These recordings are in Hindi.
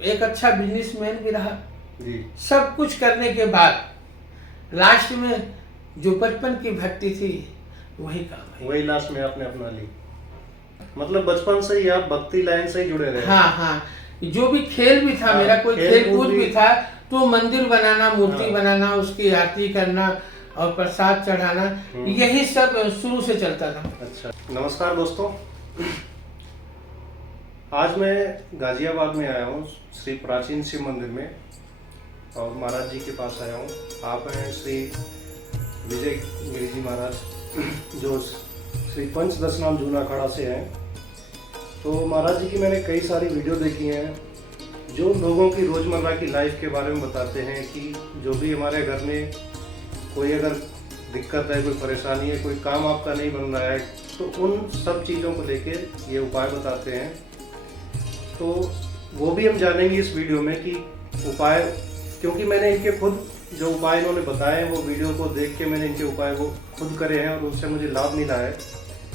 एक अच्छा बिजनेसमैन भी रहा जी। सब कुछ करने के बाद लास्ट में जो बचपन की भक्ति थी वही काम है। वही लास्ट में आपने अपना ली। मतलब बचपन से ही आप भक्ति लाइन से ही जुड़े रहे। हाँ हाँ, जो भी खेल भी था हाँ, मेरा, कोई खेल कूद भी था तो मंदिर बनाना, मूर्ति हाँ। बनाना, उसकी आरती करना और प्रसाद चढ़ाना, यही सब शुरू से चलता था। अच्छा, नमस्कार दोस्तों। आज मैं गाजियाबाद में आया हूँ श्री प्राचीन शिव मंदिर में और महाराज जी के पास आया हूँ। आप हैं श्री विजय गिरी जी महाराज जो श्री पंच दशनाम जूना अखाड़ा से हैं। तो महाराज जी की मैंने कई सारी वीडियो देखी हैं जो लोगों की रोज़मर्रा की लाइफ के बारे में बताते हैं कि जो भी हमारे घर में कोई अगर दिक्कत है, कोई परेशानी है, कोई काम आपका नहीं बन रहा है, तो उन सब चीज़ों को लेके ये उपाय बताते हैं। तो वो भी हम जानेंगे इस वीडियो में कि उपाय, क्योंकि मैंने इनके खुद जो उपाय इन्होंने बताए हैं वो वीडियो को देख के मैंने इनके उपाय वो खुद करे हैं और उससे मुझे लाभ मिला है।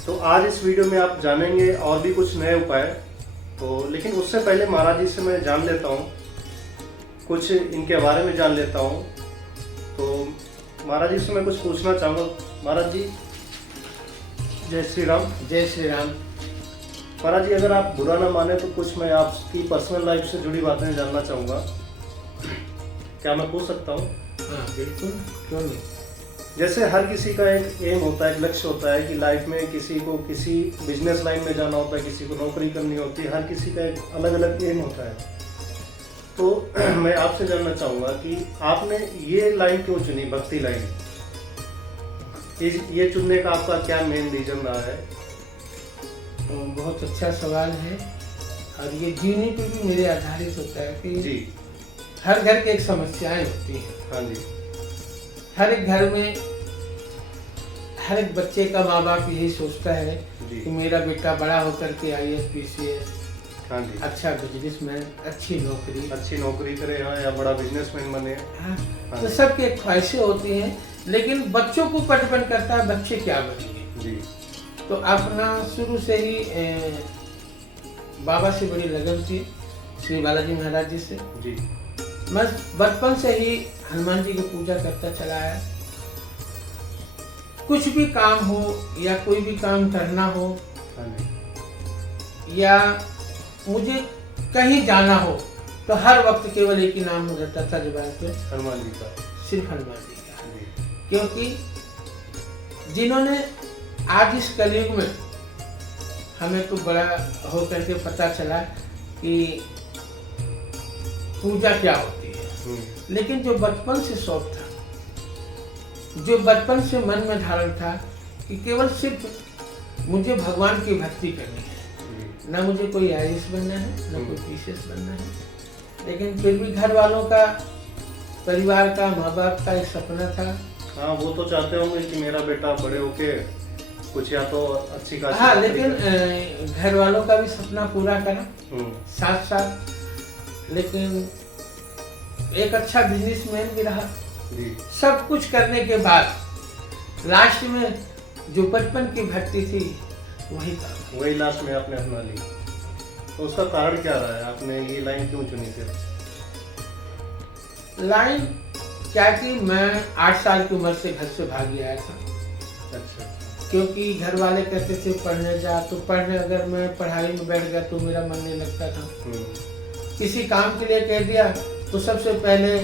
तो आज इस वीडियो में आप जानेंगे और भी कुछ नए उपाय। तो लेकिन उससे पहले महाराज जी से मैं जान लेता हूँ, कुछ इनके बारे में जान लेता हूँ। तो महाराज जी से मैं कुछ पूछना चाहूँगा। महाराज जी जय श्री राम। जय श्री राम। महाराज जी, अगर आप बुरा ना माने तो कुछ मैं आपकी पर्सनल लाइफ से जुड़ी बातें जानना चाहूँगा, क्या मैं पूछ सकता हूँ? हाँ बिल्कुल, क्यों नहीं। जैसे हर किसी का एक एम होता है, एक लक्ष्य होता है कि लाइफ में किसी को किसी बिजनेस लाइन में जाना होता है, किसी को नौकरी करनी होती है, हर किसी का एक अलग अलग एम होता है। तो मैं आपसे जानना चाहूँगा कि आपने ये लाइन क्यों चुनी, भक्ति लाइन? ये चुनने का आपका क्या मेन रीजन रहा है? तो बहुत अच्छा सवाल है और ये जीने पे भी मेरे आधारित होता है कि जी। हर घर की एक समस्याएं होती हैं। हाँ जी। हर एक घर में हर एक बच्चे का माँ बाप यही सोचता है कि मेरा बेटा बड़ा होकर के IAS PCS, हाँ जी, अच्छा बिजनेसमैन, अच्छी नौकरी करे या बड़ा बिजनेसमैन बने। हाँ, हाँ तो जी। सबकी एक ख्वाहिशें होती हैं, लेकिन बच्चों को डिपेंड करता है बच्चे क्या बनेंगे। जी। तो अपना शुरू से ही बाबा से बड़ी लगन थी, श्री बालाजी महाराज जी से। जी। मैं बचपन से ही हनुमान जी की पूजा करता चला आया। कुछ भी काम हो या कोई भी काम करना हो, हाँ जी, या मुझे कहीं जाना हो, तो हर वक्त केवल एक ही नाम रहता था जुबान पे, हनुमान जी का, सिर्फ हनुमान जी का। जी। क्योंकि जिन्होंने आज इस कलयुग में हमें तो बड़ा हो करके पता चला कि पूजा क्या होती है, लेकिन जो बचपन से शौक था, जो बचपन से मन में धारण था कि केवल सिर्फ मुझे भगवान की भक्ति करनी है, ना मुझे कोई IAS बनना है, ना कोई PCS बनना है, लेकिन फिर भी घर वालों का, परिवार का, माँ बाप का एक सपना था। हाँ, वो तो चाहते होंगे कि मेरा बेटा बड़े होके कुछ या तो अच्छी खासी। हाँ, लेकिन घर वालों का भी सपना पूरा करा साथ साथ, लेकिन एक अच्छा बिजनेसमैन भी रहा। जी। सब कुछ करने के बाद लास्ट में जो बचपन की भक्ति थी वही काम, वही लास्ट में आपने अपना ली। तो उसका कारण क्या रहा है, आपने ये लाइन क्यों चुनी फिर? लाइन क्या कि मैं 8 साल की उम्र से घर से भाग आया था। अच्छा। क्योंकि घर वाले कहते थे पढ़ने जा, तो पढ़ने अगर मैं पढ़ाई में बैठ गया तो मेरा मन नहीं लगता था। किसी काम के लिए कह दिया तो सबसे पहले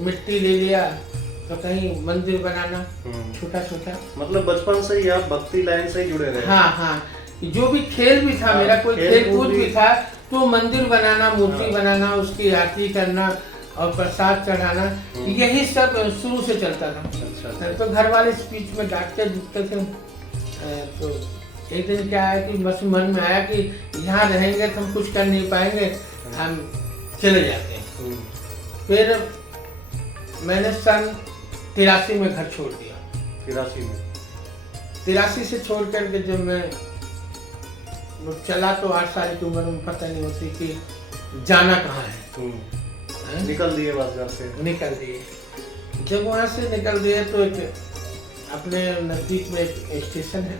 मिट्टी ले लिया, तो कहीं मंदिर बनाना छोटा छोटा। मतलब बचपन से ही आप भक्ति लाइन से ही जुड़े रहे? हाँ हाँ, जो भी खेल भी था मेरा, कोई खेल कूद भी था तो मंदिर बनाना, मूर्ति बनाना, उसकी आरती करना और प्रसाद चढ़ाना, यही सब शुरू से चलता था। अच्छा। तो घर वाले स्पीच में डांटते डूटते थे। तो एक दिन क्या है कि बस मन में आया कि यहाँ रहेंगे तो हम कुछ कर नहीं पाएंगे, हम चले जाते हैं। फिर मैंने सन 83 में घर छोड़ दिया। 83 से छोड़ करके जब मैं चला तो 8 साल की उम्र में पता नहीं होती कि जाना कहाँ है। निकल दिए बस घर से? निकल दिए। जब वहाँ से निकल दिए तो एक अपने नज़दीक में एक स्टेशन है।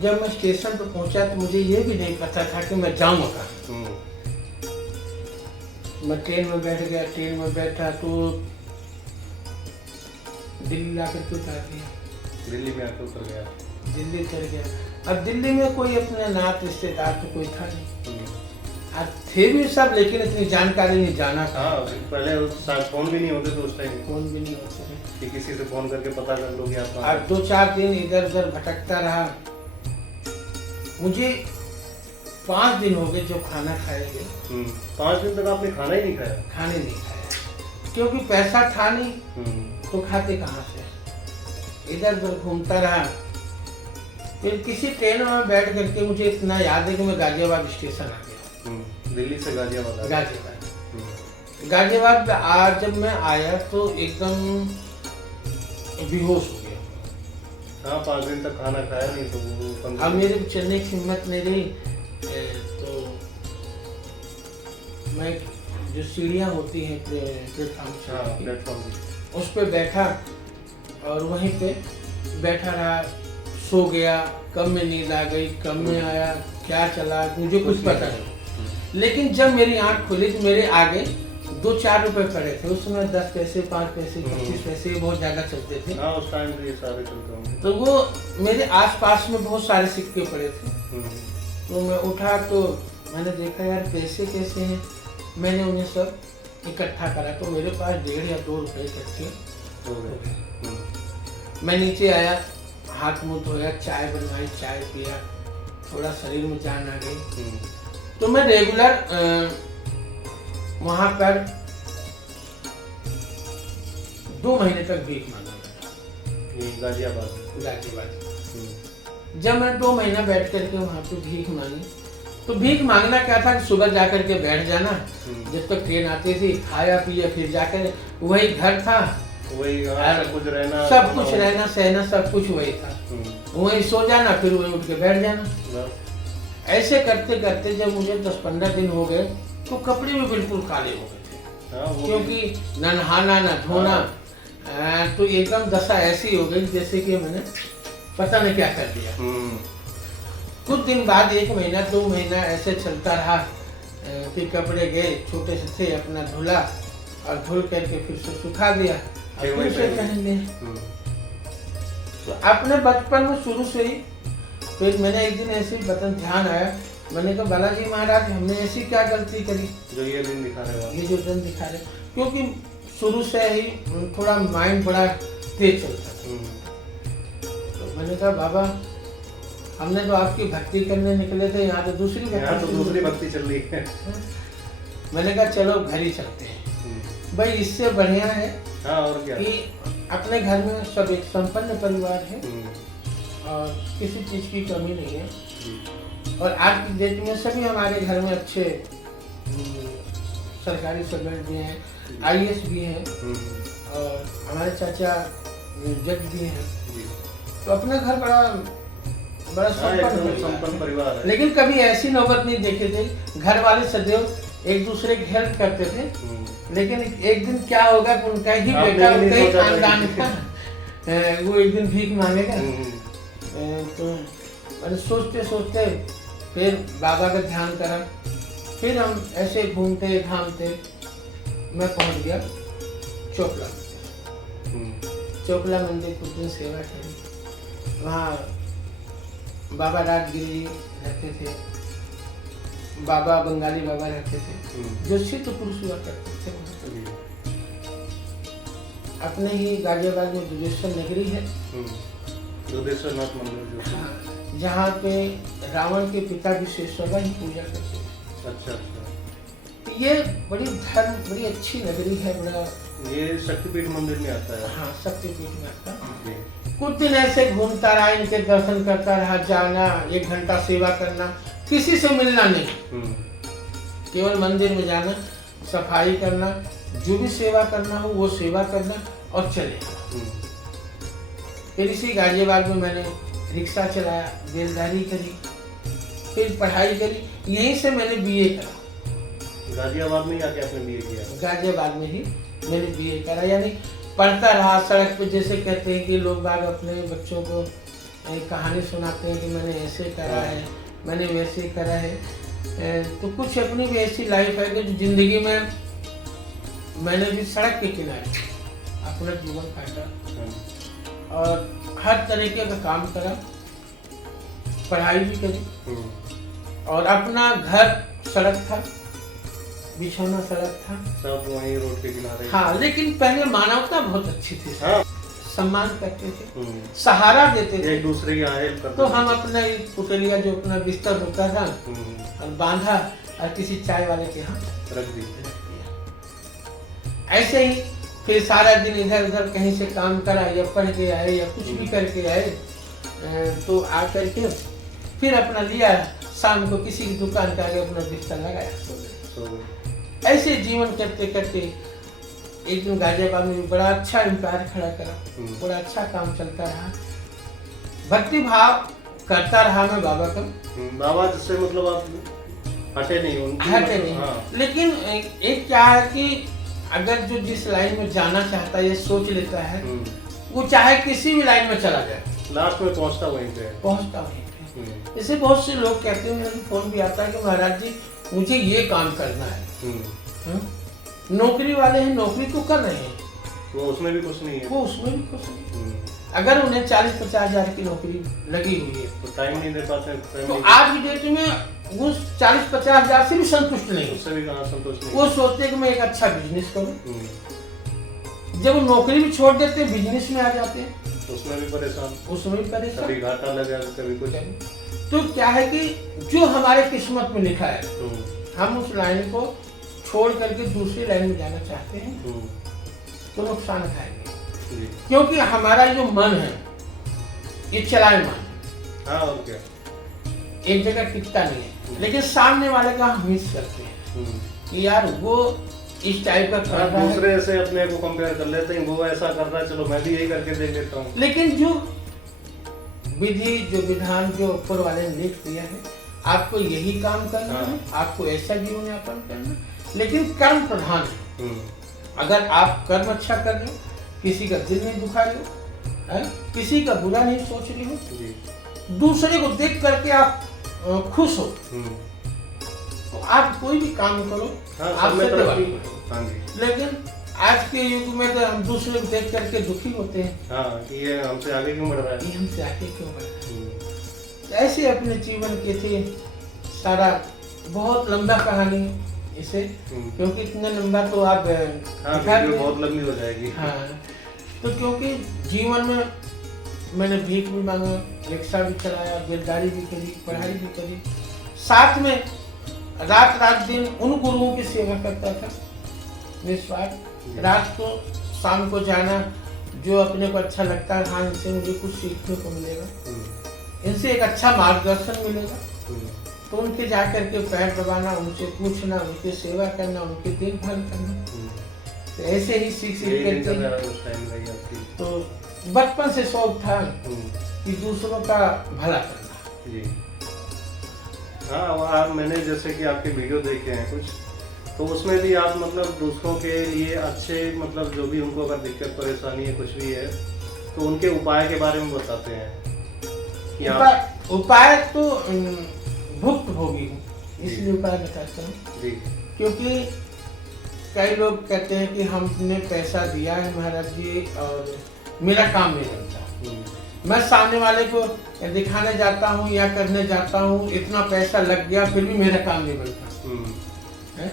जब मैं स्टेशन पर पहुँचा तो मुझे ये भी नहीं पता था कि मैं जाऊँगा कहाँ। मैं ट्रेन में बैठ गया, ट्रेन में बैठा तो दिल्ली ला करके उतार दिया। दिल्ली में आके उतर गया। दिल्ली चल गया। अब दिल्ली में कोई अपने नात रिश्तेदार तो कोई था नहीं, अब थे भी सब, लेकिन इतनी जानकारी नहीं, जाना था। हाँ, पहले शायद फोन भी नहीं होते थे उस टाइम फोन भी नहीं होते थे कि किसी से फोन करके पता कर लो कि आप कहाँ और 2-4 दिन इधर उधर भटकता रहा। मुझे 5 दिन हो गए जो खाना खाए हुए। 5 दिन तक आपने खाना ही नहीं खाया? खाने नहीं खाया, क्योंकि पैसा था नहीं तो खाते कहाँ से। इधर उधर घूमता रहा। फिर किसी ट्रेन में बैठ करके मुझे इतना याद है कि मैं गाजियाबाद स्टेशन आ गया। दिल्ली से गाजियाबाद? गाजियाबाद आज जब मैं आया तो एकदम बेहोश हो गया। हाँ, 5 दिन तक खाना खाया नहीं तो वो अब मेरे को चलने की हिम्मत नहीं रही, तो मैं जो सीढ़ियाँ होती हैं प्लेटफॉर्म की, उस पर बैठा और वहीं पे बैठा रहा, सो गया। कब में नींद आ गई, कब में आया, क्या चला, मुझे कुछ पता नहीं। लेकिन जब मेरी आंख खुली तो मेरे आगे 2-4 रुपए पड़े थे। उस समय 10 पैसे, 5 पैसे, 25 पैसे बहुत ज़्यादा चलते थे। हाँ, उस टाइम पे ये सारे चलते होंगे। तो वो मेरे आसपास में बहुत सारे सिक्के पड़े थे। तो मैं उठा तो मैंने देखा यार पैसे कैसे हैं, मैंने उन्हें सब इकट्ठा करा तो मेरे पास 1.5 या 2 रुपए इकट्ठे हो गए। मैं नीचे आया, हाथ मुंह धोया, चाय बनवाई, चाय पिया, थोड़ा शरीर में जान आ गई। तो मैं रेगुलर वहाँ पर 2 महीने तक भीख मांगा। गाजियाबाद जब मैं 2 महीना बैठ करके वहाँ पे भीख मांगी, तो भीख मांगना क्या था कि सुबह जा करके बैठ जाना, जब तक ट्रेन आती थी, खाया पिया, फिर जाकर वही घर था, वही सब कुछ रहना, सहना, सब कुछ वही था। वही सो जाना, फिर वही उठ के बैठ जाना। ऐसे करते करते जब मुझे 10-15 दिन हो गए तो कपड़े भी बिल्कुल काले हो गए थे, क्योंकि न नहाना न धोना। तो एकदम दशा ऐसी हो गई जैसे कि मैंने पता नहीं क्या कर दिया। कुछ दिन बाद 1 महीना 2 महीना ऐसे चलता रहा। फिर कपड़े गए, छोटे से थे, अपना धुला और धुल करके फिर से सुखा दिया, फिर से पहन लिया। तो अपने बचपन में शुरू से ही फिर मैंने एक दिन ऐसे बतन ध्यान आया, मैंने कहा बालाजी महाराज हमने ऐसी क्या गलती करी जो ये दिन दिखा रहे हो, ये जो दिन दिखा रहे, क्योंकि शुरू से ही थोड़ा माइंड बड़ा तेज चलता था। तो मैंने कहा बाबा हमने तो आपकी भक्ति करने निकले थे, यहाँ तो दूसरी भक्ति चल रही है। मैंने कहा चलो घर ही चलते हैं भाई, इससे बढ़िया है। हाँ, और क्या? कि अपने घर में सब एक संपन्न परिवार है और किसी चीज की कमी नहीं है। और आज की डेट में सभी हमारे घर में अच्छे सरकारी सर्वेंट भी हैं, IAS भी हैं और हमारे चाचा जज भी हैं। तो अपना घर बड़ा संपन्न परिवार है। लेकिन कभी ऐसी नौबत नहीं देखे थे, घर वाले सदैव एक दूसरे की हेल्प करते थे। लेकिन एक दिन क्या होगा कि उनका ही बेटा, उनका ही खानदान का वो एक दिन भीख मांगेगा। तो मैंने सोचते सोचते फिर बाबा का ध्यान करा, फिर हम ऐसे घूमते घामते मैं पहुंच गया चोपला मंदिर। कुछ दिन सेवा करी, वहाँ बाबा राजगिरी जी रहते थे, बाबा बंगाली बाबा रहते थे, जो सिद्ध पुरुष हुआ करते थे। अपने ही गाजियाबाद में दुधेश्वर नगरी है, दुधेश्वर नाथ मंदिर, जहाँ पे रावण के पिता विश्वेश्वर ही पूजा करते थे। अच्छा। तो ये बड़ी अच्छी नगरी है। बड़ा ये शक्तिपीठ मंदिर में आता है। हाँ, शक्तिपीठ में आता है। कुछ दिन ऐसे घूमता रहा, इनके दर्शन करता रहा, जाना, 1 घंटा सेवा करना, किसी से मिलना नहीं, केवल मंदिर में जाना, सफाई करना, जो भी सेवा करना हो वो सेवा करना और चले। फिर इसी गाजियाबाद में मैंने रिक्शा चलाया, बेलदारी करी, फिर पढ़ाई करी। यहीं से मैंने BA करा। गाजियाबाद में ही आके आपने BA किया? गाजियाबाद में ही मैंने BA करा, यानी पढ़ता रहा सड़क पे। जैसे कहते हैं कि लोग बाग अपने बच्चों को कहानी सुनाते हैं कि मैंने ऐसे करा है, मैंने वैसे करा है। तो कुछ अपनी भी ऐसी लाइफ है कि जो जिंदगी में मैंने भी सड़क के किनारे अपना जीवन काटा हाँ। और हर तरीके का काम करा, पढ़ाई भी करी और अपना घर सड़क था, बिछौना सड़क था, सब वहीं रोड के किनारे। हाँ, लेकिन पहले मानवता बहुत अच्छी थी। हाँ। सम्मान करते थे, सहारा देते थे, एक दूसरे की हेल्प करते तो हम अपना एक कुटलिया जो अपना बिस्तर होता था और बांधा और किसी चाय वाले के यहाँ रख दी। ऐसे ही फिर सारा दिन इधर उधर कहीं से काम करा या पढ़ के आए या कुछ भी करके आए, तो आ करके फिर अपना लिया, शाम को किसी की दुकान के आगे अपना बिस्तर लगाया, सो गए। ऐसे जीवन करते करते एक दिन गाजियाबाद में बड़ा अच्छा एम्पायर खड़ा करा, बड़ा अच्छा काम चलता रहा, भक्ति भाव करता रहा मैं बाबा का। बाबा जिससे मतलब आप हटे नहीं, हटे नहीं। हाँ। लेकिन एक क्या है कि अगर जो जिस लाइन में जाना चाहता है, ये सोच लेता है, वो चाहे किसी भी लाइन में चला जाए, लास्ट में पहुंचता वहीं पे। पहुंचता वहीं पे। जैसे बहुत से लोग कहते हैं, मेरे फोन भी आता है कि महाराज जी मुझे ये काम करना है। नौकरी वाले हैं, नौकरी तो कर रहे हैं, वो उसमें भी कुछ नहीं है, वो उसमें भी कुछ नहीं। अगर उन्हें 40-50 हजार की नौकरी लगी हुई है तो टाइम नहीं दे पाते, तो आज की डेट में वो 40-50 हजार से भी संतुष्ट नहीं, उससे भी कहाँ संतुष्ट नहीं। वो सोचते हैं कि मैं एक अच्छा बिजनेस करूं। जब नौकरी भी छोड़ देते हैं, बिजनेस में आ जाते हैं, उसमें भी परेशान, कभी घाटा लगा कभी कुछ। तो क्या है कि जो हमारे किस्मत में लिखा है, हम उस लाइन को छोड़ करके दूसरी लाइन में जाना चाहते हैं तो नुकसान खाएंगे, क्योंकि हमारा जो मन है ये चलायमान। हाँ, और क्या, एक जगह टिकता नहीं है। लेकिन सामने वाले का हम मिस करते हैं कि यार वो इस टाइप का कर रहा है, दूसरे से अपने को कंपेयर कर लेते हैं, वो ऐसा कर रहा है, चलो मैं भी यही करके देख लेता हूँ। लेकिन जो विधि, जो विधान, जो ऊपर वाले ने लिख दिया है, आपको यही काम करना है, आपको ऐसा जीवन यापन करना है, लेकिन कर्म प्रधान है। अगर आप कर्म अच्छा कर रहे हो, किसी का दिल नहीं दुखा रहे हो, किसी का बुरा नहीं सोच रहे हो, दूसरे को देख करके आप खुश हो, तो आप कोई भी काम करो, आप लेकिन आज के युग में तो हम दूसरे को देख करके दुखी होते हैं। हाँ, कि ये हमसे आगे क्यों बढ़ रहा है, ये हमसे आगे क्यों बढ़ रहा है। ऐसे अपने जीवन के थे, सारा बहुत लंबा कहानी इसे, क्योंकि इतना लंबा तो आप बहुत लंबी हो जाएगी। हाँ, तो क्योंकि जीवन में मैंने भीख भी मांगा, रिक्शा भी चलाया, बेलदारी भी करी, पढ़ाई भी करी, साथ में रात दिन उन गुरुओं की सेवा करता था निस्वार्थ। रात को शाम को जाना, जो अपने को अच्छा लगता है, हाँ इनसे मुझे कुछ सीखने को मिलेगा, इनसे एक अच्छा मार्गदर्शन मिलेगा, तो उनके जाकर के पैर दबाना, उनसे पूछना, उनकी सेवा करना, उनकी देखभाल करना, तो ऐसे ही सीख करके तो बचपन से शौक था कि दूसरों का भला करना। जी हाँ, मैंने जैसे कि आपके वीडियो देखे हैं कुछ, तो उसमें भी आप मतलब दूसरों के लिए अच्छे, मतलब जो भी उनको अगर दिक्कत परेशानी है कुछ भी है, तो उनके उपाय के बारे में बताते हैं। उपाय तो भुक्त भोगी हूँ, इसलिए उपाय बताता हूँ, क्योंकि कई लोग कहते हैं कि हमने पैसा दिया है महाराज जी और मेरा काम नहीं बनता। मैं सामने वाले को दिखाने जाता हूँ या करने जाता हूँ, इतना पैसा लग गया फिर भी मेरा काम नहीं बनता है।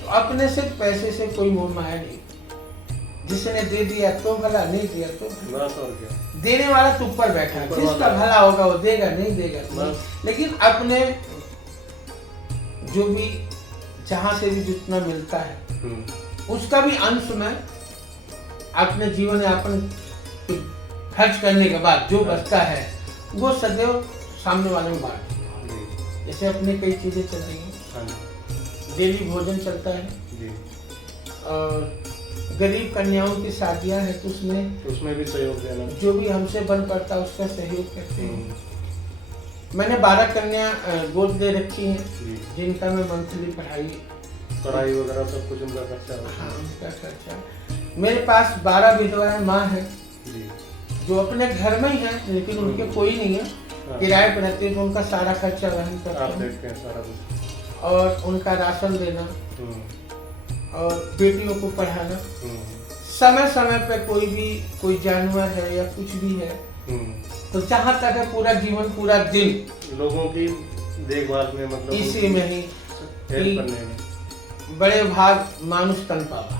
तो अपने से पैसे से कोई मोह माया नहीं, जिसने दे दिया तो भला, नहीं दिया तो भला, और क्या। देने वाला तो ऊपर बैठा है, जिसका भला होगा वो देगा, नहीं देगा। लेकिन अपने जो भी जहाँ से भी जितना मिलता है उसका भी अंश में अपने जीवन यापन खर्च करने के बाद जो बचता है वो सदैव सामने वाले में बांट। जैसे अपने कई चीजें चल रही हैं, डेली भोजन चलता है और गरीब कन्याओं की शादियां हैं, तो उसमें भी सहयोग देना, जो भी हमसे बन पड़ता है उसका सहयोग करते हैं। मैंने 12 कन्या गोद दे रखी हैं, जिनका मैं मंथली पढ़ाई वगैरह सब कुछ उनका खर्चा। हाँ, उनका खर्चा। मेरे पास 12 विधवाएं माँ हैं जो अपने घर में ही हैं, लेकिन उनके कोई नहीं है, किराए पर रहते हैं, तो उनका सारा खर्चा वहन करते हैं सारा कुछ, और उनका राशन देना और बेटियों को पढ़ाना, समय समय पे कोई जानवर है या कुछ भी है तो जहाँ तक है पूरा जीवन पूरा दिन लोगों की देखभाल में, मतलब इसी में ही हेल्प करने में। बड़े भाग मानुष तन पावा,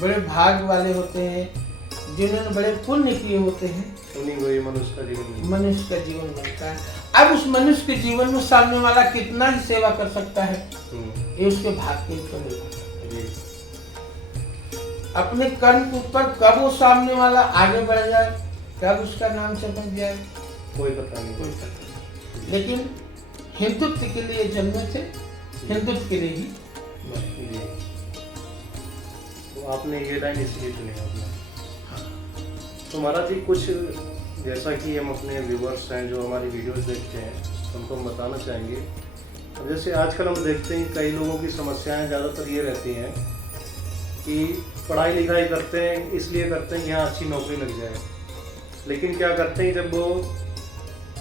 बड़े भाग वाले होते हैं जिन्होंने बड़े पुण्य किए होते हैं, उन्हीं को ये मनुष्य का जीवन मनुष्य का जीवन मिलता है। अब उस मनुष्य के जीवन में सामने वाला कितना ही सेवा कर सकता है ये उसके भाग के ऊपर निर्भर करता है। अपने कर्म के ऊपर कब वो सामने वाला आगे बढ़ जाए, कब उसका नाम चमक जाए, कोई पता नहीं। लेकिन हिंदुत्व के लिए जन्मे थे, हिंदुत्व के लिए ही मरे। तो आपने ये लाइन इसलिए चुनी आपने। तो महाराज जी, कुछ जैसा कि हम अपने व्यूवर्स हैं जो हमारी वीडियोस देखते हैं उनको हम बताना चाहेंगे। अब जैसे आजकल हम देखते हैं कई लोगों की समस्याएं ज़्यादातर ये रहती हैं कि पढ़ाई लिखाई करते हैं, इसलिए करते हैं कि हाँ अच्छी नौकरी लग जाए, लेकिन क्या करते हैं जब वो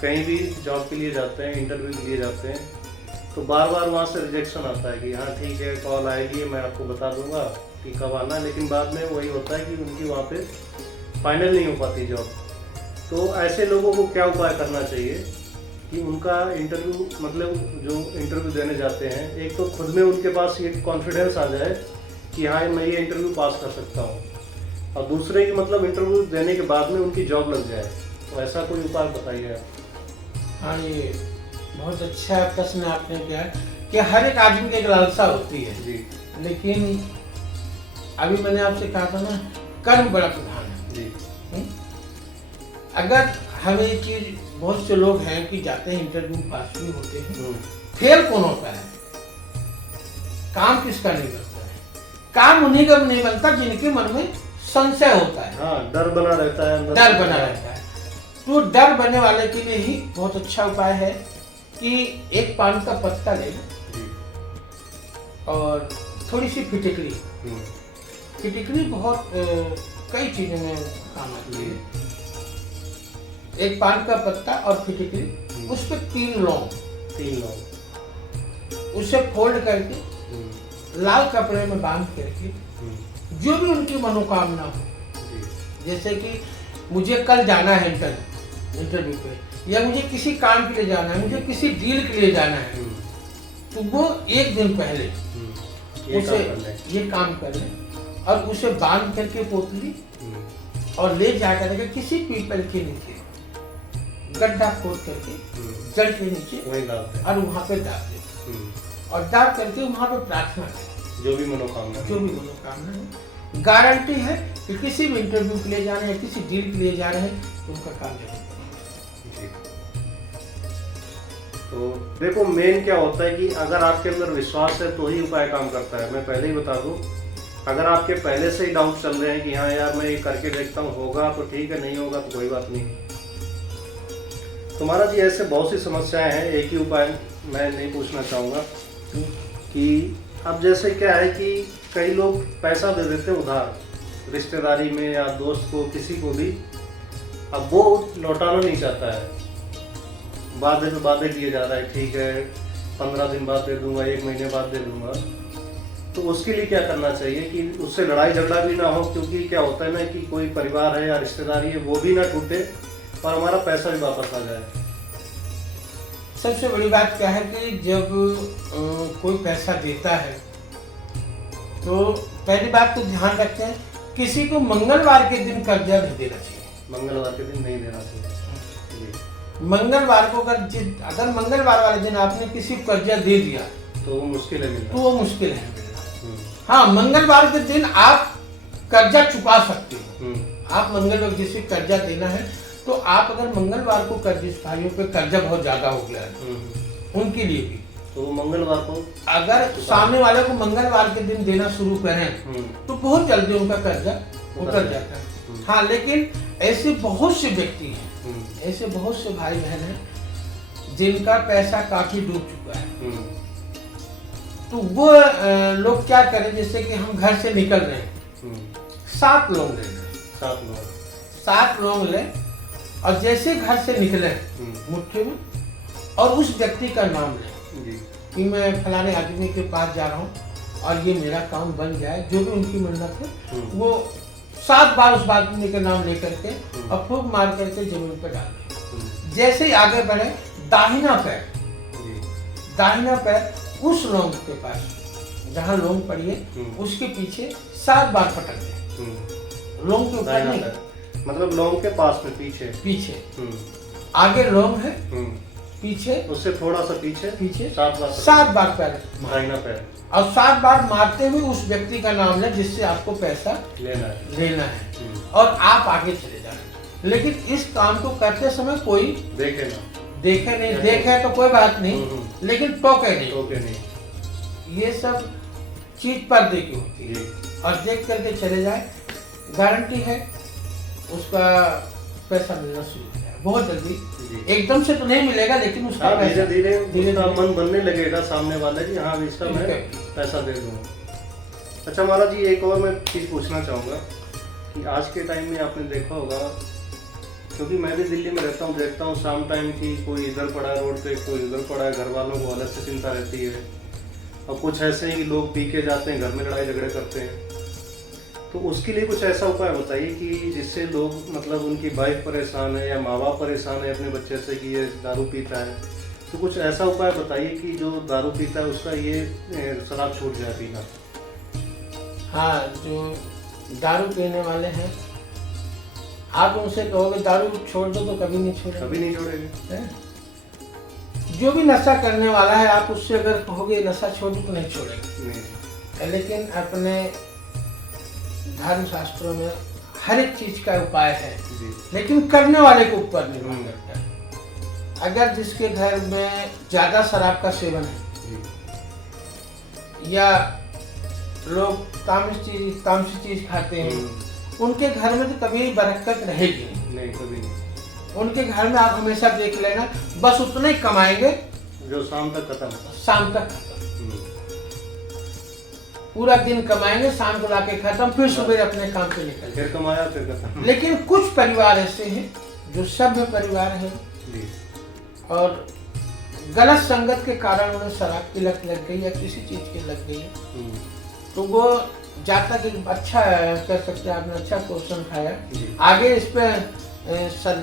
कहीं भी जॉब के लिए जाते हैं, इंटरव्यू के लिए जाते हैं, तो बार बार वहाँ से रिजेक्शन आता है कि हाँ ठीक है कॉल आएगी, मैं आपको बता दूंगा कि कब आना है, लेकिन बाद में वही होता है कि उनकी वहाँ पे फाइनल नहीं हो पाती जॉब। तो ऐसे लोगों को क्या उपाय करना चाहिए कि उनका इंटरव्यू, मतलब जो इंटरव्यू देने जाते हैं, एक तो खुद में उनके पास ये कॉन्फिडेंस आ जाए कि हाँ मैं ये इंटरव्यू पास कर सकता हूँ, और दूसरे की मतलब इंटरव्यू देने के बाद में उनकी जॉब लग जाए। तो ऐसा कोई उपाय बताइए आप। हाँ, ये बहुत अच्छा प्रश्न आपने किया कि हर एक आदमी की एक लालसा होती है जी, लेकिन अभी मैंने आपसे कहा था ना, कर्म बड़ा प्रधान है जी। अगर हमें ये चीज, बहुत से लोग हैं कि जाते हैं इंटरव्यू पास भी होते हैं, फेल कौन होता है? काम किसका नहीं बनता है? काम उन्हीं का नहीं बनता जिनके मन में संशय होता है। हाँ, डर बना रहता है, डर बना रहता है। तो डर बनने वाले के लिए ही बहुत अच्छा उपाय है कि एक पान का पत्ता ले और थोड़ी सी फिटिकरी, फिटिकरी बहुत कई चीजों में काम आती है। एक पान का पत्ता और फिटिकरी, उस पर 3 लौंग, उसे फोल्ड करके लाल कपड़े में बांध करके जो भी उनकी मनोकामना हो, जैसे कि मुझे कल जाना है इंटरव्यू पे, या मुझे किसी काम के लिए जाना है, मुझे किसी डील के लिए जाना है, तो वो एक दिन पहले उसे ये काम कर ले और उसे बांध करके पोतली और ले जाकर के किसी पीपल के नीचे गड्ढा खोद करके जड़ के नीचे और वहाँ पे डाल दे और डाल करके वहाँ पे प्रार्थना करें जो भी मनोकामना है। गारंटी है कि किसी भी इंटरव्यू के लिए जा रहे हैं, किसी डील के लिए जा रहे हैं, तो उनका काम जरूर करेंगे। तो देखो, मेन क्या होता है कि अगर आपके अंदर विश्वास है तो ही उपाय काम करता है। मैं पहले ही बता दूं, अगर आपके पहले से ही डाउट चल रहे हैं कि हाँ यार मैं ये करके देखता हूँ, होगा तो ठीक है, नहीं होगा तो कोई बात नहीं। तो महाराज जी, ऐसे बहुत सी समस्याएं हैं, एक ही उपाय मैं नहीं पूछना चाहूँगा कि अब जैसे क्या है कि कई लोग पैसा दे देते हैं उधार, रिश्तेदारी में या दोस्त को, किसी को भी, अब वो लौटाना नहीं चाहता है, वादे पे वादे किए जा रहा है, ठीक है 15 दिन बाद दे दूंगा, 1 महीने बाद दे दूंगा। तो उसके लिए क्या करना चाहिए कि उससे लड़ाई झगड़ा भी ना हो, क्योंकि क्या होता है ना कि कोई परिवार है या रिश्तेदारी है वो भी ना टूटे और हमारा पैसा भी वापस आ जाए। सबसे बड़ी बात क्या है कि जब कोई पैसा देता है तो पहली बात तो ध्यान रखते हैं, किसी को मंगलवार के दिन कर्जा नहीं देना चाहिए। मंगलवार के दिन नहीं देना चाहिए। मंगलवार को अगर मंगलवार वाले दिन आपने किसी को कर्जा दे दिया तो वो मुश्किल है मिलना। तो वो मुश्किल है मिलना। हाँ, मंगलवार के दिन आप कर्जा चुका सकते हो। आप मंगलवार जिसे कर्जा देना है तो आप अगर मंगलवार को जिस भाइयों पे कर्जा बहुत ज्यादा हो गया है उनके लिए भी, तो मंगलवार को अगर सामने वाले को मंगलवार के दिन देना शुरू करें तो बहुत जल्दी उनका कर्जा उतर जाता है। हाँ, लेकिन ऐसे बहुत से व्यक्ति हैं, ऐसे बहुत से भाई बहन हैं जिनका पैसा काफी डूब चुका है। तो वो लोग क्या करें, जैसे कि हम घर से निकल रहे हैं, 7 लोग ले लें, 7 लोग लें और जैसे घर से निकले मुट्ठी में और उस व्यक्ति का नाम लें कि मैं फलाने आदमी के पास जा रहा हूँ, और ये मेरा काम बन जाए, जो भी उनकी मन्नत है वो 7 बार उस आदमी का नाम लेकर के और फूंक मार करके जमीन पर डाल दें। जैसे ही आगे बढ़े, दाहिना पैर उस लौंग के पास जहाँ लौंग पड़ी है उसके पीछे 7 बार पटक दे। लौंग के ऊपर नहीं, मतलब लौंग के पास में पीछे आगे लौंग है, पीछे उससे थोड़ा सा पीछे 7 बार पैर दाहिना पैर, और 7 बार मारते हुए उस व्यक्ति का नाम ले जिससे आपको पैसा लेना है और आप आगे चले जाए। लेकिन इस काम को करते समय कोई देखे नहीं, देखे तो कोई बात नहीं, लेकिन टोके नहीं। ये सब चीज पर्दे की होती है और देख करके चले जाए, गारंटी है उसका पैसा मिलना शुरू हो जाए बहुत जल्दी। एकदम से तो नहीं मिलेगा, लेकिन उसका धीरे धीरे मन बनने लगेगा सामने वाले की, हाँ इसका मैं पैसा दे दूँ। अच्छा महाराज जी, एक और मैं चीज़ पूछना चाहूँगा कि आज के टाइम में आपने देखा होगा, क्योंकि मैं भी दिल्ली में रहता हूँ, देखता हूँ शाम टाइम की कोई इधर पड़ा है रोड पे, कोई उधर पड़ा है, घर वालों को अलग से चिंता रहती है, और कुछ ऐसे हैं कि लोग पी के जाते हैं, घर में लड़ाई झगड़े करते हैं। तो उसके लिए कुछ ऐसा उपाय बताइए कि जिससे लोग, मतलब उनकी वाइफ परेशान है या माँ बाप परेशान है अपने बच्चे से कि ये दारू पीता है, तो कुछ ऐसा उपाय बताइए कि जो दारू पीता है उसका ये शराब छूट जाए पीना। हाँ, जो दारू पीने वाले हैं, आप उनसे कहोगे दारू छोड़ दो तो कभी नहीं छोड़ेंगे। जो भी नशा करने वाला है, आप उससे अगर कहोगे नशा छोड़ दो तो नहीं छोड़ेंगे। लेकिन अपने धर्म शास्त्रों में हर एक चीज का उपाय है, लेकिन करने वाले के ऊपर निर्भर करता है। अगर जिसके घर में ज्यादा शराब का सेवन है या लोग तामसी चीज खाते हैं, उनके घर में तो कभी बरकत रहेगी नहीं, कभी नहीं। उनके घर में आप हमेशा देख लेना, बस उतना ही कमाएंगे जो शाम तक खत्म। पूरा दिन कमाएंगे, शाम को लाके खत्म, फिर सुबह अपने काम पे निकल, फिर कमाया फिर खत्म। लेकिन कुछ परिवार ऐसे हैं जो सभ्य परिवार है और गलत संगत के कारण उन्हें शराब की लत लग गई या किसी चीज की लग गई है, तो वो जाता कि अच्छा कर सकते हैं, आपने अच्छा क्वेश्चन खाया, आगे इस पे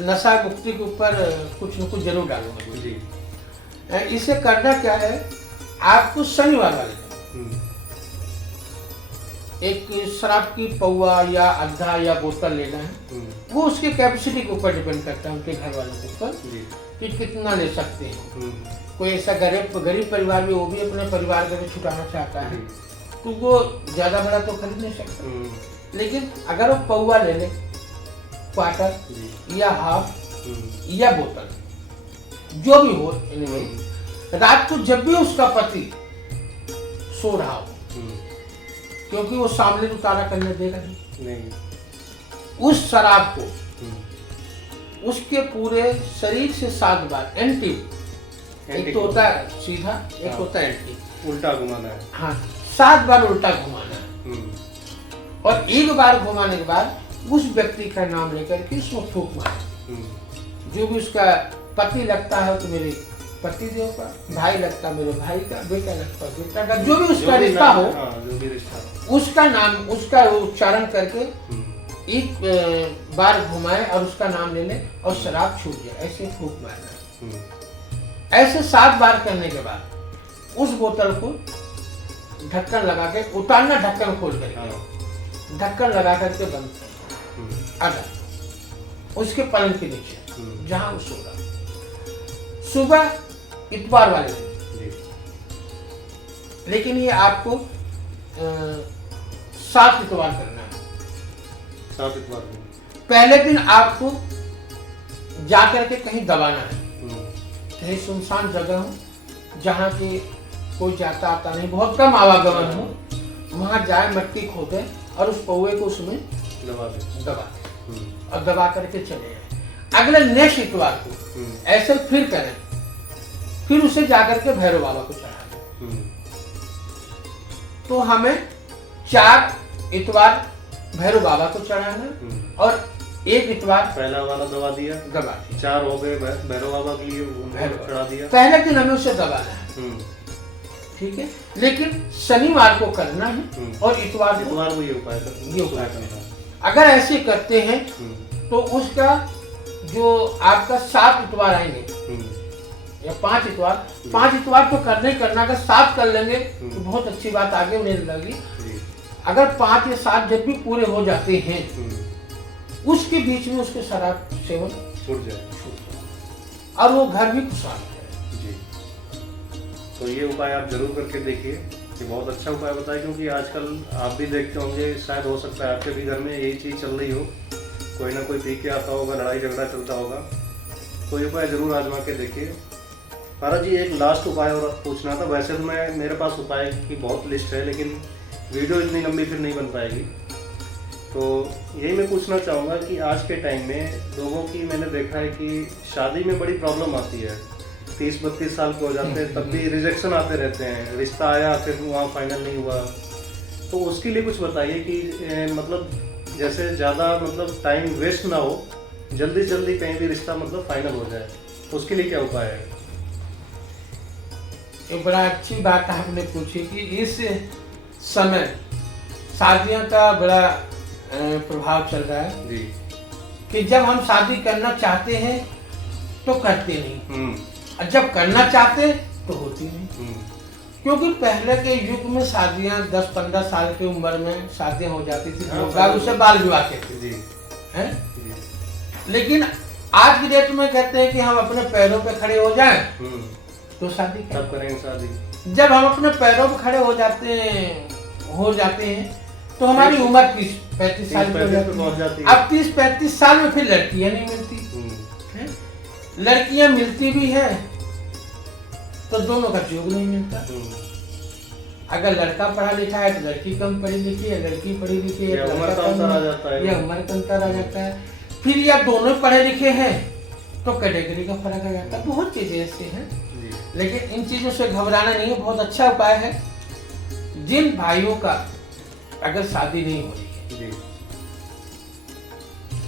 नशा मुक्ति के ऊपर कुछ न कुछ जरूर डालूंगा। इसे करना क्या है, आपको शनिवार वाले दिन एक शराब की पौवा या अद्धा या बोतल लेना है। वो उसके कैपेसिटी के ऊपर डिपेंड करता है, उनके घर वालों के ऊपर कि कितना ले सकते हैं। कोई ऐसा गरीब परिवार भी, वो भी अपने परिवार को छुटाना चाहता है, तो वो ज्यादा बड़ा तो खरीद नहीं सकता। लेकिन अगर वो पौवा ले ले, क्वार्टर या हाफ या बोतल, जो भी हो, रात को जब भी उसका पति सो रहा हो, क्योंकि वो सामने उतारा करने देगा नहीं, उस शराब को उसके पूरे शरीर से 7 बार एंटी, एक तो होता है सीधा, एक होता है एंटी, उल्टा घुमाना है। हाँ, 7 बार उल्टा घुमाना है, और एक बार घुमाने के बाद उस व्यक्ति का नाम लेकर के उसमें फूंक मारे। जो भी उसका पति लगता है तो मेरे पति देव का, भाई लगता मेरे भाई का, बेटा लगता बेटा का, जो भी उसका रिश्ता हो, जो भी रिश्ता, उसका नाम, उसका उच्चारण करके एक बार घुमाए और उसका नाम ले ले और शराब छूट जाए, ऐसे फूंक मारना। ऐसे 7 बार करने के बाद उस बोतल को ढक्कन लगा के उतारना, ढक्कन खोल करके, ढक्कन लगा करके बंद करना, आधा उसके पलंग के नीचे जहां वो सो रहा। सुबह इतवार वाले दिन, लेकिन ये आपको 7 इतवार करना है। 7 इतवार पहले दिन आपको जाकर के कहीं दबाना है, कहीं सुनसान जगह हो जहाँ की कोई जाता आता नहीं, बहुत कम आवागमन हो, वहां जाए, मट्टी खोदे और उस पौवे को उसमें दबा दे और दबा करके चले जाए। अगले नेक्स्ट इतवार को ऐसे फिर करें, फिर उसे जाकर के भैरव बाबा को चढ़ा दें। तो हमें 4 इतवार भैरव बाबा को चढ़ाना और 1 इतवार पहला वाला दबा दिया, 4 हो गए भैरव बाबा के लिए चढ़ा दिया। पहले दिन हमें उसे दबाना है, ठीक है, लेकिन शनिवार को करना है और इतवार को ये उपाय करना है। अगर ऐसे करते हैं तो उसका जो आपका 7 इतवार आएंगे या 5 इतवार तो करना ही करना, अगर 7 कर लेंगे तो बहुत अच्छी बात आगे उन्हें लगी। अगर 5 या 7 जब भी पूरे हो जाते हैं उसके बीच में उसके शराब सेवन छूट जाए और वो घर भी खुशहाल है। जी, तो ये उपाय आप जरूर करके देखिए, ये बहुत अच्छा उपाय बताया, क्योंकि आजकल आप भी देखते होंगे, शायद हो सकता है आपके भी घर में यही चीज़ चल रही हो, कोई ना कोई पी के आता होगा, लड़ाई झगड़ा चलता होगा, तो ये उपाय जरूर आजमा के देखिए। महाराज जी, एक लास्ट उपाय और पूछना था। वैसे तो मेरे पास उपाय की बहुत लिस्ट है, लेकिन वीडियो इतनी लंबी फिर नहीं बन पाएगी, तो यही मैं पूछना चाहूँगा कि आज के टाइम में लोगों की मैंने देखा है कि शादी में बड़ी प्रॉब्लम आती है, 30-32 साल के हो जाते हैं तब भी रिजेक्शन आते रहते हैं, रिश्ता आया फिर वहाँ फाइनल नहीं हुआ, तो उसके लिए कुछ बताइए कि मतलब जैसे ज़्यादा मतलब टाइम वेस्ट ना हो, जल्दी से जल्दी कहीं भी रिश्ता मतलब फाइनल हो जाए, तो उसके लिए क्या उपाय है? एक बड़ा अच्छी बात आपने पूछी कि इस समय शादियों का बड़ा प्रभाव चल रहा है जी, कि जब हम शादी करना चाहते हैं तो करते नहीं, और जब करना चाहते तो होती नहीं। क्योंकि पहले के युग में शादियां 10-15 साल की उम्र में शादियां हो जाती थी, लोग उसे बाल विवाह कहते थे, हैं? लेकिन आज की डेट में कहते हैं कि हम अपने पैरों पे खड़े हो जाएं तो शादी करेंगे शादी। जब हम अपने पैरों पे खड़े हो जाते हैं तो हमारी उम्र 30-35 साल की हो जाती है। अब 30-35 साल में फिर लड़कियां नहीं मिलती, लड़कियां मिलती भी हैं तो दोनों का योग नहीं मिलता। अगर लड़का पढ़ा लिखा है तो लड़की कम पढ़ी लिखी है, लड़की पढ़ी लिखी है तो लड़का कम, या उम्र का अंतर आ जाता है, फिर या दोनों पढ़े लिखे हैं तो कैटेगरी का फर्क आ जाता है। बहुत चीजें ऐसे हैं, लेकिन इन चीजों से घबराना नहीं है। बहुत अच्छा उपाय है। जिन भाइयों का अगर शादी नहीं हो रही है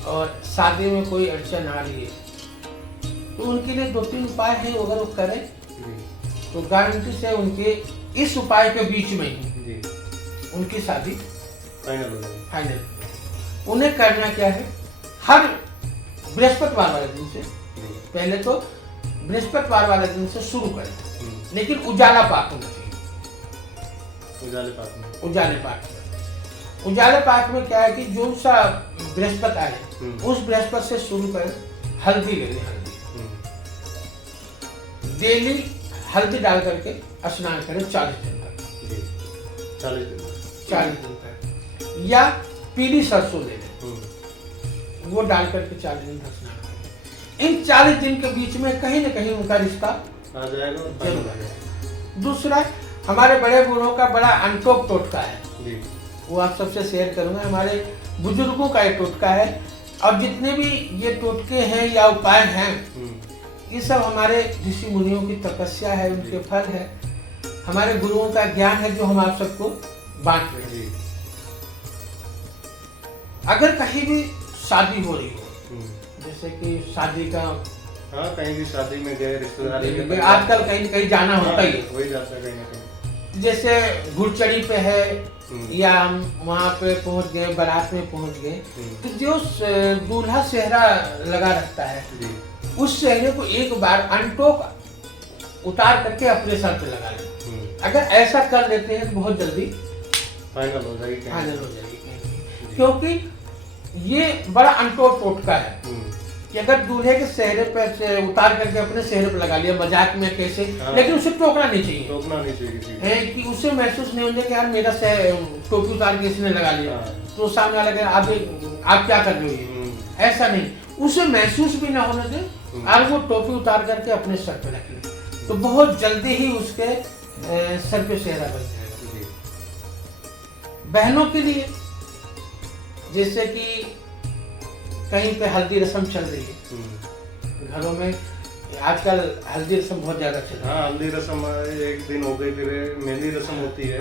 और शादी में कोई अड़चन आ रही है तो उनके लिए 2-3 उपाय है, अगर वो करें तो गारंटी से उनके इस उपाय के बीच में ही उनकी शादी फाइनल। उन्हें करना क्या है, हर बृहस्पतिवार वाले दिन से, पहले तो बृहस्पतिवार वाले दिन से शुरू करें, लेकिन उजाला पाठ होना चाहिए। उजाले पाठ में क्या है कि जो सा बृहस्पति आए उस बृहस्पति से शुरू करें। हल्दी ले लें, डेली हल्दी डाल करके स्नान करें 40 दिन तक, 40 दिन तक, या पीली सरसों ले लें, वो डाल करके 40 दिन तक स्नान करें। इन 40 दिन के बीच में कहीं न कहीं उनका रिश्ता आ जाएगा, जरूर आ जाएगा। दूसरा, हमारे बड़े बूढ़ों का बड़ा अनटोक टोटका है, वो आप सबसे शेयर करूंगा। हमारे बुजुर्गों का ये टोटका है, और जितने भी ये टोटके हैं या उपाय हैं, ये सब हमारे ऋषि मुनियों की तपस्या है, उनके फल है, हमारे गुरुओं का ज्ञान है जो हम आप सबको बांट रहे हैं। अगर कहीं भी शादी हो रही हो, जैसे कि शादी का, कहीं भी शादी में गए, रिश्तेदारी, आजकल कहीं कहीं जाना होता ही है, वही जाता है कहीं ना कहीं, जैसे घुड़चड़ी पे है या हम वहाँ पे पहुँच गए, बारात में पहुँच गए, तो जो दूल्हा सेहरा लगा रखता है, उस सेहरे को एक बार अनटोक उतार करके अपने सर पे लगा लें। अगर ऐसा कर लेते हैं तो बहुत जल्दी फाइनल हो जाएगी, क्योंकि ये बड़ा अनटोक टोटका है कि अगर दूल्हे के सेहरे पे से उतार करके अपने सेहरे पे लगा लिया मजाक में कैसे, लेकिन उसे टोकना नहीं चाहिए, है कि उसे महसूस नहीं होने कि यार मेरा टोपी उतार के इसने लगा लिया, तो सामने वाला कहे आप क्या कर रहे हो, ऐसा नहीं, उसे महसूस भी ना होने दें, और वो टोपी उतार करके अपने सर पे रख ले, तो बहुत जल्दी ही उसके सर पे सेहरा बन जाएगा। बहनों के लिए, जैसे कि कहीं पे हल्दी रस्म चल रही है घरों में, आजकल हल्दी रस्म बहुत ज्यादा चल रही है। हल्दी रस्म एक दिन हो गई, फिर मेहंदी रस्म होती है,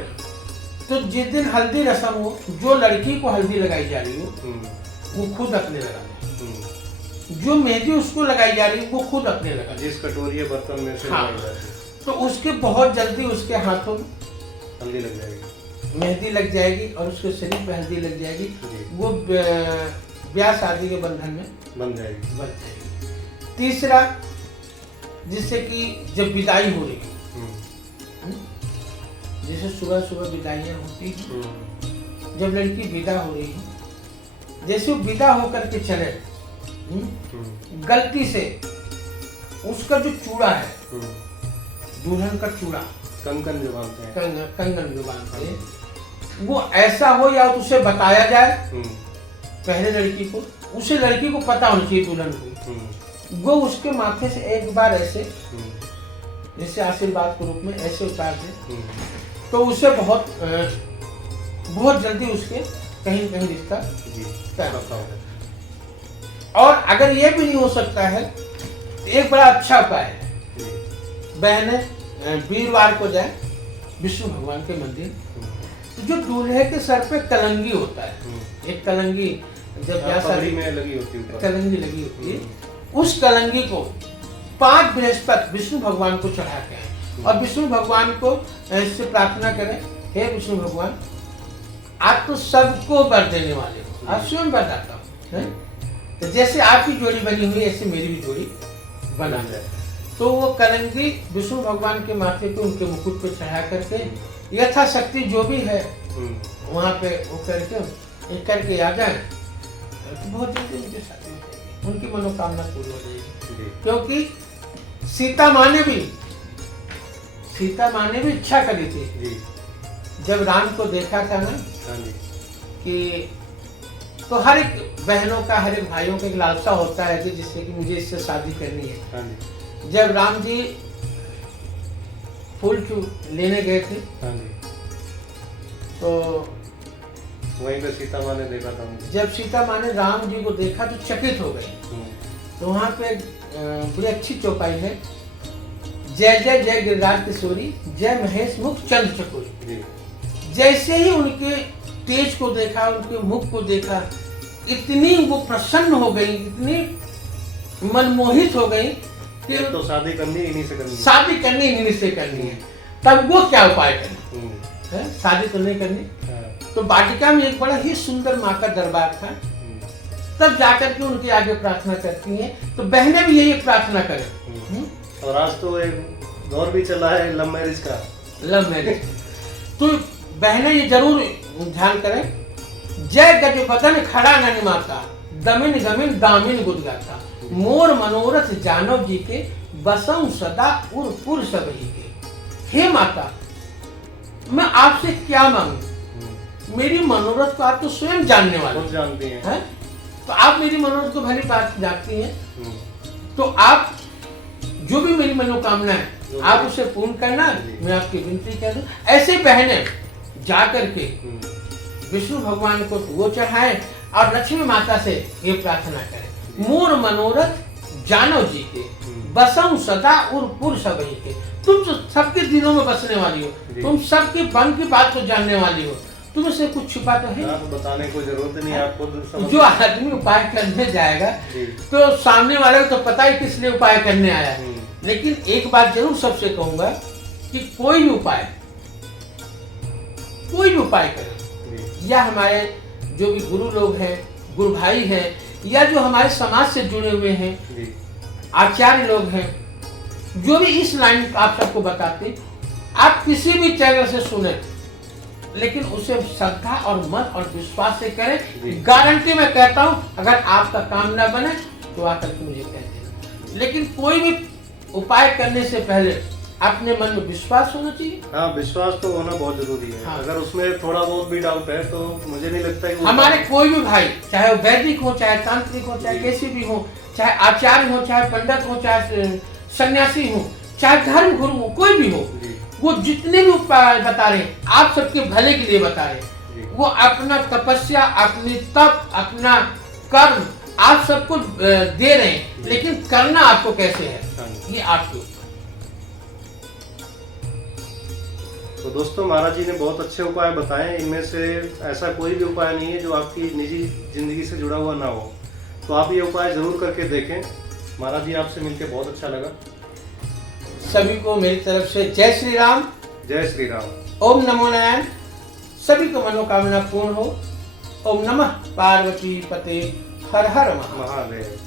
तो जिस दिन हल्दी रस्म हो, जो लड़की को हल्दी लगाई जा रही हो वो खुद अपने लगा ले, जो मेहंदी उसको लगाई जा रही है वो खुद अपने लगा, जिस कटोरी बर्तन में से लगाई जाती है। तो उसके बहुत जल्दी उसके हाथों में हल्दी लग जाएगी, मेहंदी लग जाएगी और उसके शरीर पे हल्दी लग जाएगी। जी। वो ब्याह शादी के बंधन में बन जाएगी। बन जाएगी। तीसरा, जिससे कि जब विदाई हो रही है, जैसे सुबह सुबह विदाइयाँ होती हैं, जब लड़की विदा हो रही है, जैसे वो विदा होकर के चले, गलती से उसका जो चूड़ा है, दुल्हन का चूड़ा, कंगन जो बांधते हैं, कंगन जो बांधते हैं, वो ऐसा हो या तो उसे बताया जाए पहले लड़की को, उसे लड़की को पता होना चाहिए दुल्हन को, वो उसके माथे से एक बार ऐसे जैसे आशीर्वाद के रूप में ऐसे उतार दे, तो उसे बहुत जल्दी उसके कहीं न कहीं रिश्ता तय होता है। और अगर ये भी नहीं हो सकता है तो एक बड़ा अच्छा उपाय है, बहनें वीरवार को जाए विष्णु भगवान के मंदिर, जो दूल्हे के सर पे कलंगी होता है, एक कलंगी जब ब्याह शादी में लगी होती है, कलंगी लगी होती है, उस कलंगी को 5 बृहस्पति विष्णु भगवान को चढ़ा के आए और विष्णु भगवान को इससे प्रार्थना करें, हे विष्णु भगवान, आप तो सबको वर देने वाले हो, आप स्वयं वरदाता हो, तो जैसे आपकी जोड़ी बनी हुई ऐसे मेरी भी जोड़ी बना जाए। तो वो कलंगी विष्णु भगवान के माथे पे उनके मुकुट पे चढ़ा करके यथाशक्ति जो भी है वहाँ पे वो करके आ जाए, तो बहुत जल्दी उनके शादी हो जाएगी, उनकी मनोकामना पूरी हो जाएगी। क्योंकि सीता माँ ने भी इच्छा करी थी, जब राम को देखा था ना कि, तो हर एक बहनों का, हर एक भाइयों का एक लालसा होता है कि जिससे कि मुझे इससे शादी करनी है। जब राम जी फूल लेने गए थे, तो वहीं पे सीता माँ ने देखा था मुझे। जब सीता माँ ने राम जी को देखा तो चकित हो गई। तो वहाँ पे बड़ी अच्छी चौपाई है, जय जय जय गिरिराज किशोरी, जय महेश मुख चंद्र चकोरी। जैसे ही उनके तेज को देखा, उनके मुख को देखा, इतनी वो प्रसन्न हो गई, इतनी मनमोहित हो गई कि तो शादी करनी इन्हीं से करनी है, शादी करनी इन्हीं से करनी है। तब वो क्या उपाय करें, शादी तो नहीं करनी। तो वाटिका में एक बड़ा ही सुंदर माँ का दरबार था, तब जाकर के उनके आगे प्रार्थना करती हैं। तो बहनें भी यही प्रार्थना करें। और आज तो एक दौर भी चला है लव मैरिज का, लव मैरिज। तो बहनें ये जरूर ध्यान करें, जय गज बदन खड़ा नन माता, दमिन गमिन दामिन गुदगाता, मोर मनोरथ जानव जी के, बसऊं सदा उर सबही के। हे माता, मैं आपसे क्या मांगू, मेरी मनोरथ को आप तो स्वयं जानने वाले खुद जानती हैं, है? तो आप मेरी मनोरथ को भली बात जानती हैं, तो आप जो भी मेरी मनोकामना है आप उसे पूर्ण करना, मैं आपकी विनती कर दूं। ऐसे बहनें जाकर के विष्णु भगवान को वो चढ़ाएं और लक्ष्मी माता से ये प्रार्थना करें, मोर मनोरथ जानव जी के, बसऊं सदा उर सबही के। तुम तो सबके दिलों में बसने वाली हो, तुम सबके मन की बात को जानने वाली हो, तुम्हें से कुछ छुपा तो है, बताने की जरूरत नहीं, आपको जो आदमी उपाय करने जाएगा तो सामने वाले को तो पता ही किस लिए उपाय करने आया है। लेकिन एक बात जरूर सबसे कहूंगा कि कोई भी उपाय करें, या हमारे जो भी गुरु लोग हैं, गुरु भाई हैं, या जो हमारे समाज से जुड़े हुए हैं आचार्य लोग हैं, जो भी इस लाइन आप सबको बताते, आप किसी भी चैनल से सुने, लेकिन उसे श्रद्धा और मन और विश्वास से करें। गारंटी मैं कहता हूं, अगर आपका काम ना बने तो आकर के मुझे कह देना। लेकिन कोई भी उपाय करने से पहले अपने मन में विश्वास होना चाहिए। हाँ, विश्वास तो होना बहुत जरूरी है। हाँ। अगर उसमें थोड़ा बहुत भी डाउट है तो मुझे नहीं लगता कि हमारे कोई भी भाई, चाहे वो वैदिक हो, चाहे तांत्रिक हो, चाहे कैसे भी हो, चाहे आचार्य हो, चाहे पंडित हो, चाहे सन्यासी हो, चाहे धर्म गुरु हो, कोई भी हो, वो जितने भी उपाय बता रहे हैं आप सबके भले के लिए बता रहे हैं। वो अपना तपस्या, अपनी तप, अपना कर्म आप सबको दे रहे हैं, लेकिन करना आपको कैसे है ये आपके ऊपर। तो दोस्तों, महाराज जी ने बहुत अच्छे उपाय बताए, इनमें से ऐसा कोई भी उपाय नहीं है जो आपकी निजी जिंदगी से जुड़ा हुआ ना हो। तो आप ये उपाय जरूर करके देखें। महाराज जी, आपसे मिलकर बहुत अच्छा लगा। सभी को मेरी तरफ से जय श्री राम, जय श्री राम। ओम नमो नारायण। सभी को मनोकामना पूर्ण हो। ओम नमः पार्वती पते हर हर महादेव। महादेव।